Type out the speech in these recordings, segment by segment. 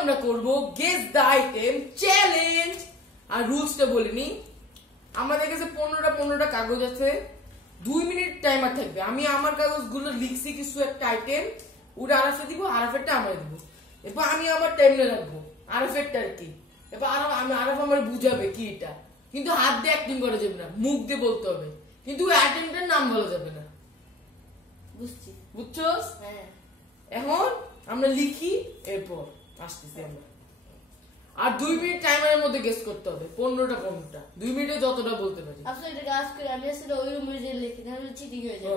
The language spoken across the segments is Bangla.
আমরা করব গেস দ্য আইটেম চ্যালেঞ্জ। আর রুলসটা বলিনি, আমাদের কাছে 15টা কাগজ আছে, 2 মিনিট টাইমার থাকবে। আমি আমার কাগজগুলো লিখছি কিছু একটা আইটেম, ওটা আরাফে দিব, আরাফেরটা আমরা দিব। এরপর আমি আমার টাইমে রাখবো আরাফেরটা আর কি। এরপর আরাফ আমার বুঝাবে কি এটা, কিন্তু হাত দিয়ে অ্যাক্টিং করা যাবে না, মুখ দিয়ে বলতে হবে, কিন্তু আইটেমটার নাম বলা যাবে না। বুঝছি, বুঝছো? হ্যাঁ। এখন আমরা লিখি, এরপর আসতেছি আমরা। আর 2 মিনিট টাইমারের মধ্যে গেস করতে হবে, 15টা 2 মিনিটে যতটা বলতে পারি। আসলে এটা কাজ করে আমি আসলে ওই রুমে যে লিখি, তাহলে চিটিং হয়ে যাবে।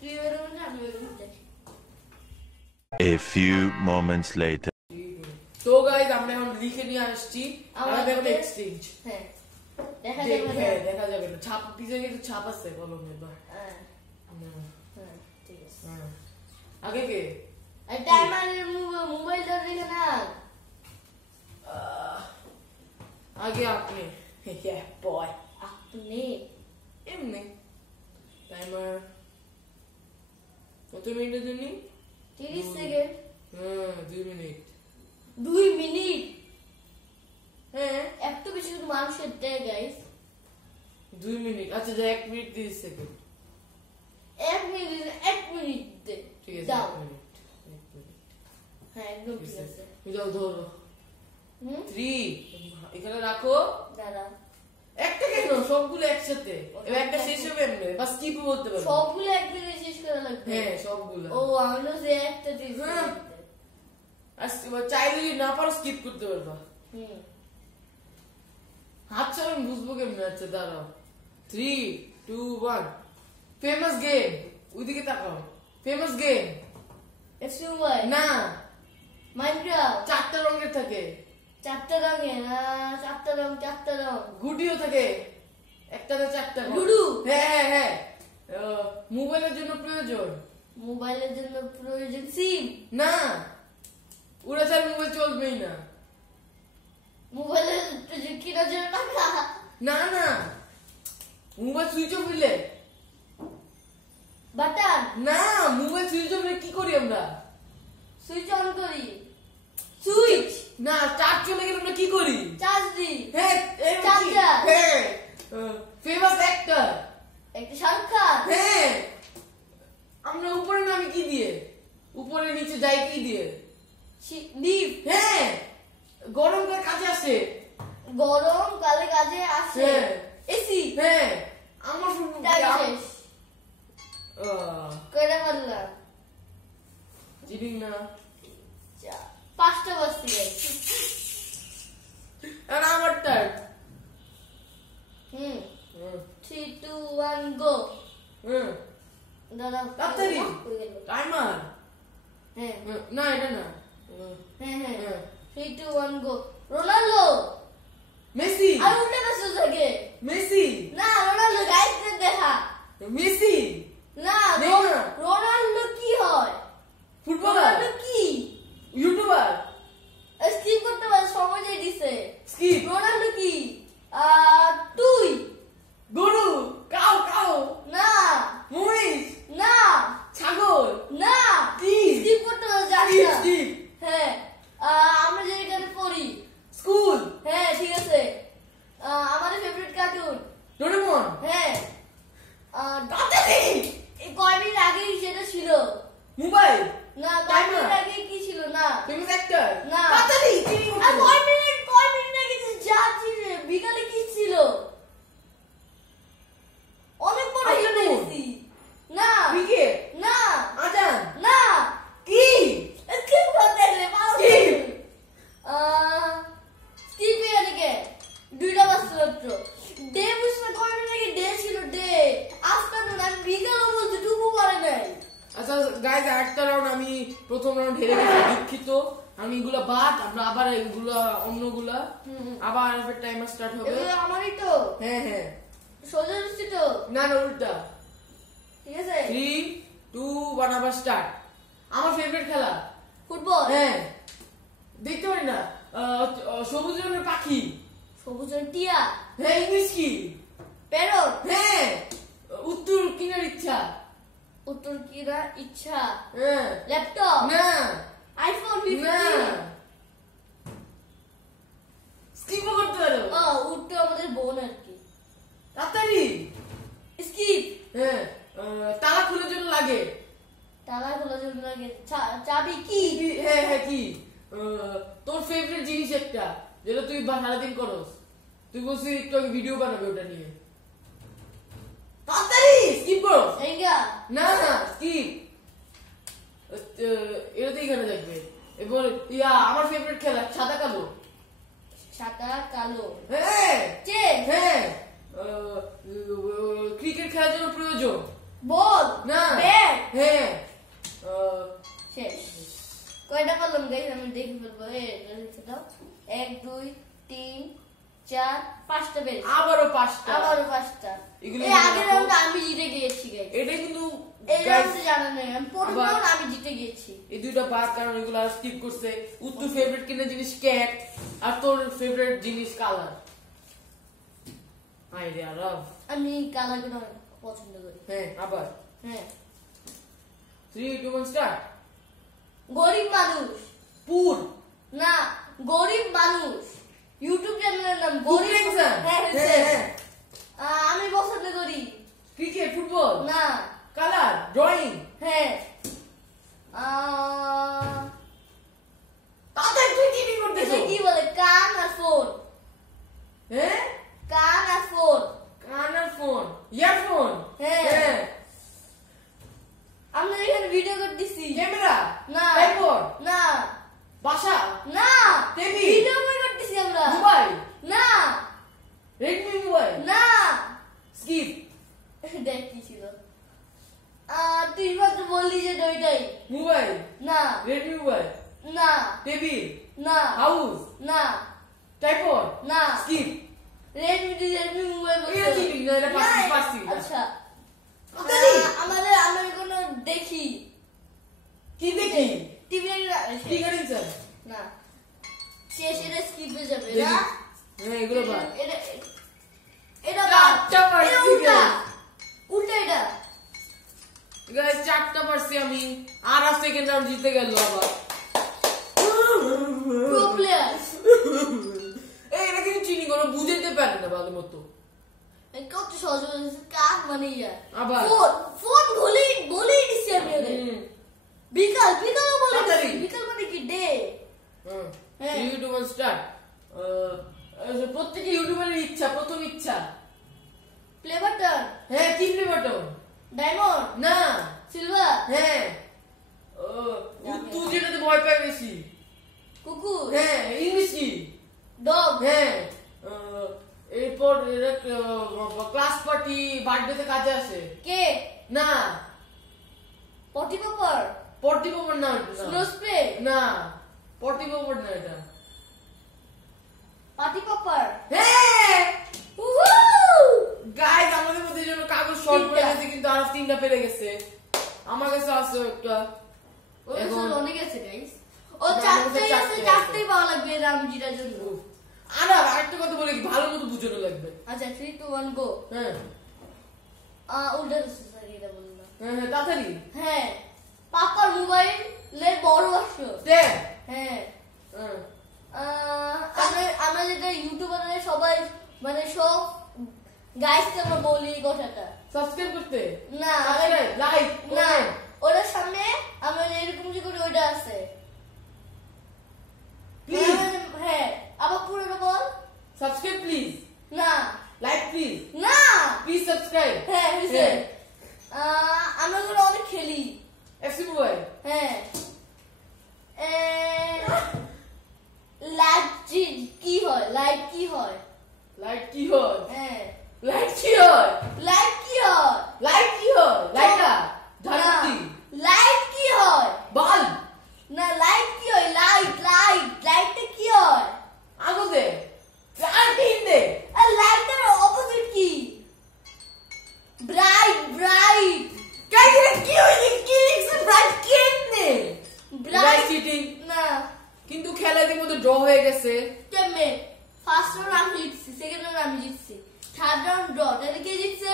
তুই ওই রুমে যা, আমি ওই রুমে যাই। A few moments later. তো গাইস আমরা এখন লিখে নিয়ে আসছি, আমাদের একটা এক্সচেঞ্জ। হ্যাঁ, দেখা যাবে না। হ্যাঁ, দেখা যাবে না, ছাপ পিছনে কিন্তু ছাপ আছে কলমে। হ্যাঁ, হ্যাঁ, ঠিক আছে। আগে কে? আর টাইমারের মোবাইলটা দেখে না। আগে আপনি। হ্যাঁ বয়, আপনি এমনি টাইমার কত মিনিটের জন্য? 30 সেকেন্ড। 2 মিনিট। 2 মিনিট? হ্যাঁ, এত বেশি কিন্তু মানুষের দেয় গাইস। 2 মিনিট। আচ্ছা, 1 মিনিট 30 সেকেন্ড। 1 মিনিট, 1 মিনিট দে। ঠিক আছে, দাও। 1 মিনিট। হ্যাঁ, একদম ঠিক আছে। যাও ধরো। 3 এখানে রাখো। দাঁড়া, একটা কেন, সবগুলো একসাথে। এবার একটা শেষ হবে এমনি, বা স্কিপ বলতে পারো। সবগুলো এক মিনিটে শেষ করা লাগবে। হ্যাঁ, সবগুলো। ও আমি যে একটা দিছি। হ্যাঁ। আর চাইলে যদি না পারো স্কিপ করতে পারবা। হাত ছাড়া আমি বুঝবো কেমনে? আচ্ছা দাঁড়াও, 3 2 1। ফেমাস গেম, ওইদিকে তাকাও। Famous game. এক্সট্রিমওয়াই না, মাইনক্রাফট। 4টা রঙের থাকে। 4টা রঙের, 4টা রং, 4টা রং। গুটিও থাকে, একটাতে 4টা। লুডো। হ্যাঁ হ্যাঁ হ্যাঁ। মোবাইলের জন্য প্রয়োজন। মোবাইলের জন্য প্রয়োজন সিম। না, ওরা ছাড়া মোবাইল চলবেই না। মোবাইলের কেনার জন্য টাকা। না না, মোবাইল সুইচ অফ হইলে। বাটন। না, মোবাইল সুইচ অফ হইলে কি করি আমরা? সুইচ অন করি। সুইচ না, চার্জ চলে গেলে আমরা কি করি? চার্জ দিই। হ্যাঁ, চার্জার। হ্যাঁ। Famous actor. একটা শাহরুখ খান। হ্যাঁ। আমরা উপরে নামি কি দিয়ে? উপরে নিচে যাই কি দিয়ে? ডিপ। হ্যাঁ, গরমকাল কাজে আসে। গরম কালে কাজে আসে। হ্যাঁ। এসি। হ্যাঁ, আমার টাইম শেষ। কয়টা বললাম? চিনিং না। 5টা বাজতে গেছে। আর আমার টার্ন। 3 2 1 গো। দাদা তাড়াতাড়ি টাইমার। হ্যাঁ না, এটা না। হ্যাঁ হ্যাঁ 3 2 1 গো। রোনাল্ডো। মেসি। আর উল্টা কাছে থাকে। মেসি। না, রোনাল্ডো গাইতে দেখা। মেসি। না, নেইমার। রোনাল্ডো কি হয়? ফুটবলার। রোনাল্ডো কি? ইউটিউবার। স্কিপ করতে পারে, সময় দিয়ে দিছে। স্কিপ। রোনাল্ডো কি? তুই। গরু। Cow cow. না মহিষ। না ছাগল। না, কি? স্কিপ করতে পারে, জানি স্কিপ না। স্কিপ। হ্যাঁ, আমরা যে এখানে পড়ি। স্কুল। হ্যাঁ, ঠিক আছে। আমাদের ফেভারিট কার্টুন। ডোরেমন। হ্যাঁ, তাড়াতাড়ি। এই কয় মিনিট আগে সেটা ছিল। মোবাইল। না, কয় মিনিট আগে কি ছিল? না ফেমাস অ্যাক্টর। না। তাড়াতাড়ি। আর কয় মিনিট আগে যে যা ছিল, বিকালে কি ছিল? অনেক বড় আইডল। ইংরেজি। না ক্রিকেট। না আজান। না, কি? স্কিপ করতে গেলে Skip. স্কিপ হয়ে গেছে। 2টা বাজতে মাত্র। ডে বুঝতে কয় মিনিট আগে ডে ছিল। ডে আফটারনুন, আমি বিকালে বলতে ডুবু পারে নাই। আচ্ছা গাইজ, একটা রাউন্ড আমি প্রথম রাউন্ড হেরে গেছি, দুঃখিত। আমি এগুলা বাদ, আমরা আবার এগুলা অন্যগুলা আবার টাইমার স্টার্ট হবে। এগুলো আমারই তো। হ্যাঁ হ্যাঁ। সোজা রুচি তো। না না, উল্টা। ঠিক আছে। 3 2 1 আবার স্টার্ট। আমার ফেভারিট খেলা ফুটবল। হ্যাঁ, দেখতে পারি না। সবুজ রঙের পাখি। সবুজ টিয়া। হ্যাঁ, ইংলিশ কি? প্যারট। হ্যাঁ, উত্তর কিনার ইচ্ছা। উত্তর কিরা ইচ্ছা। হ্যাঁ। ল্যাপটপ। না আইফোন 15। না, পারো? উঠতো আমাদের বোন আর কি। তাড়াতাড়ি। স্কিপ। হ্যাঁ, তালা খোলার জন্য লাগে। তালা খোলার জন্য লাগে চাবি কি? হ্যাঁ হ্যাঁ কি তোর ফেভারিট জিনিস একটা যেটা তুই সারাদিন করস, তুই বলছিস একটু আগে ভিডিও বানাবে ওটা নিয়ে। তাড়াতাড়ি স্কিপ করো। এইগা না না স্কিপ, এটা তো এখানে থাকবে। এবার আমার ফেভারিট খেলা সাদা কালো। সাদা কালো। হ্যাঁ চেস। হ্যাঁ, ক্রিকেট খেলার জন্য প্রয়োজন। বল না ব্যাট। হ্যাঁ, শেষ। কয়টা পারলাম গাইস? আমি দেখি ফেলবো। দাও 1 2 3 4 5টা বেশ। আবারও 5টা। আবারও 5টা। এগুলো এই আগের রাউন্ডে আমি জিতে গিয়েছি গাইস। এটা কিন্তু এই রাউন্ডে জানা নেই, আমি প্রথম আবার- রাউন্ড আমি জিতে গিয়েছি। এই দুইটা বাদ, কারণ এগুলো স্কিপ করছে। উত্তর ফেভারিট কিনা জিনিস ক্যাট, আর তোর ফেভারিট জিনিস কালার। হাই রে আরব। আমি কালার গুলো পছন্দ করি। হ্যাঁ আবার হ্যাঁ। 3 2 1 স্টার্ট। গরিব মানুষ। পুর না, গরিব মানুষ। ইউটিউব চ্যানেলের নাম গরিব। ইনফ্লুয়েন্সার। হ্যাঁ হ্যাঁ হ্যাঁ। আমি পছন্দ করি। ক্রিকেট ফুটবল না। Colour drawing. হ্যাঁ। তাদের তুই কি করতেছ? এটা কি বলে? কান আর ফোন। হ্যাঁ, কান আর ফোন। কান আর ফোন, ইয়ারফোন। হ্যাঁ। আমরা এখানে ভিডিও করতেছি। ক্যামেরা না। ট্রাইপড না। বাসা না। টিভি। ভিডিও করতেছি আমরা। মোবাইল না। Redmi mobile. না। স্কিপ। দেখ কি ছিল? তুই মাত্র বললি যে ওইটাই। মোবাইল না। রেডমি মোবাইল না। টেবিল না। হাউস না। ট্রাইপড। না। স্কিপ। রেডমি মোবাইল বলছো। এটা cheating না, এটা পারছি, না, পারছি। আচ্ছা। তাড়াতাড়ি। আমরা কোনো দেখি কি দেখি? টিভি স্পিকার ইনসার। না, শেষ। এটা স্কিপ হয়ে যাবে দেখি। না? হ্যাঁ এগুলো বাদ। এটা এটা চারটা পারছি এটা উল্টা। guys। উল্টা এটা। গাইস 4টা পারছি আমি, আর সেকেন্ড রাউন্ড জিতে গেল আবার। Pro player. এই এটা কিন্তু চিনি কোনো বুঝাইতে পারে না ভালো মতো। কত সহজ হয়েছে। কাক মানে ইয়া আবার। ফোন বলেই দিছি আমি ওরে। বিকাল বলে তাড়াতাড়ি। দিছি। বিকাল মানে কি? ডে। হ্যাঁ। YouTuber start. প্রত্যেক ইউটিউবারের ইচ্ছা, প্রথম ইচ্ছা। Play button. হ্যাঁ কি প্লে বাটন? ডায়মন্ড। না। সিলভার। হ্যাঁ, তুই যেটাতে ভয় পাই বেশি। কুকুর। হ্যাঁ ইংলিশ কি? ডগ। হ্যাঁ, এরপর ক্লাস পার্টি বার্থডেতে কাজে আসে। কেক। না। পটি পেপার। পটি পেপার না স্নো স্প্রে। না, পটি পেপার না এটা। পাটি পেপার। হ্যাঁ উহু! গাইস, আমাদের মধ্যে যেন কাগজ শর্ট পড়ে তিনটা। গেছে, কিন্তু আর 3টা পেরে গেছে। আমার কাছে আছে একটা। ওই এখন তো অনেক আছে গাইস। ও আমার চারটে কাছে আছে, চারটে চারটেই পাওয়া লাগবে রামজিটার জন্য। আর আরেকটা কথা বলে কি, ভালো মতো বুঝানো লাগবে। আচ্ছা 3 2 1 গো। হ্যাঁ উল্টা দিচ্ছি, সরি এটা বললাম। হ্যাঁ হ্যাঁ, তাড়াতাড়ি। হ্যাঁ, পাপার মোবাইলের বড় আসো। দেখ। হ্যাঁ। হ্যাঁ আমরা যেটা ইউটিউবারে সবাই মানে সব গাইসকে আমরা বলি এই কথাটা। সাবস্ক্রাইব করতে। না, লাইক না, ওটার সামনে আমরা এরকম যে করি ওইটা আছে। প্লিজ হ্যাঁ, আবার পুরোটা বল। সাবস্ক্রাইব প্লিজ, না। লাইক প্লিজ, না। Please subscribe. হ্যাঁ, হইছে। আমরা ওগুলো অনেক খেলি। FC mobile. হ্যাঁ। লাইট কি হয়? লাইট কি হয়? লাইট কি হয়? হ্যাঁ। লাইট কি হয়? লাইট কি হয়? লাইট কি হয়? লাইটা ঝাড়বাতি। লাইট কি হয়? বাল্ব। না, লাইট কি হয়? লাইটটা কি হয়? আলো দে, লাইট দে। আর লাইটের অপোজিট কি? ব্রাইট। কাইরে কি হইছে? কি লিখছে ব্রাইট কেমনে? Bright cheating. না। কিন্তু খেলার মধ্যে ড্র হয়ে গেছে। কেমনে? ফার্স্ট রাউন্ড আমি জিতছি, সেকেন্ড রাউন্ড আমি জিতছি, থার্ড রাউন্ড ড্র। তাহলে কে জিতছে?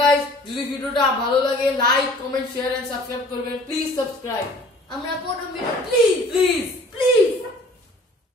গাইস যদি ভিডিওটা ভালো লাগে like comment share and subscribe করবেন প্লিজ সাবস্ক্রাইব আমরা প্রথম ভিডিও প্লিজ প্লিজ